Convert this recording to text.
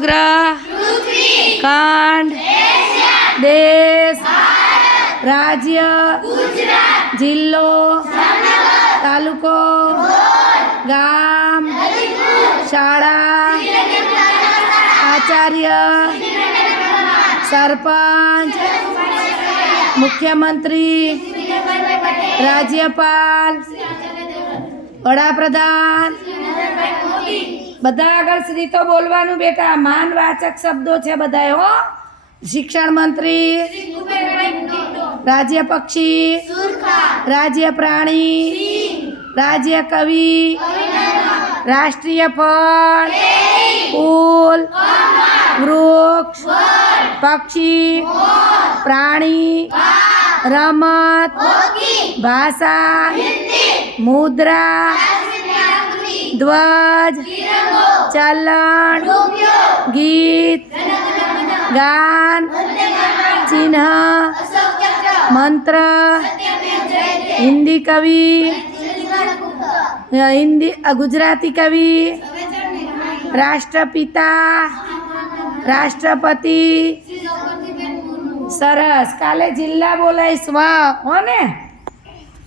ग्रह खंड देश राज्य जिल्लो तालुको गाम शाळा आचार्य सरपंच मुख्यमंत्री राज्यपाल वडाप्रधान બધા આગળ શ્રી તો બોલવાનું બેટા માનવાચક શબ્દો છે બધાએ હો શિક્ષણ મંત્રી રાજ્ય પક્ષી રાજ્ય પ્રાણી રાજ્ય કવિ રાષ્ટ્રીય ફળ ફૂલ વૃક્ષ પક્ષી પ્રાણી રમત ભાષા મુદ્રા ध्वज चलन गीत गान चिन्ह मंत्र हिंदी कवि गुजराती कवि राष्ट्रपिता राष्ट्रपति सरस काले जिल्ला बोलाईश वा हो ने।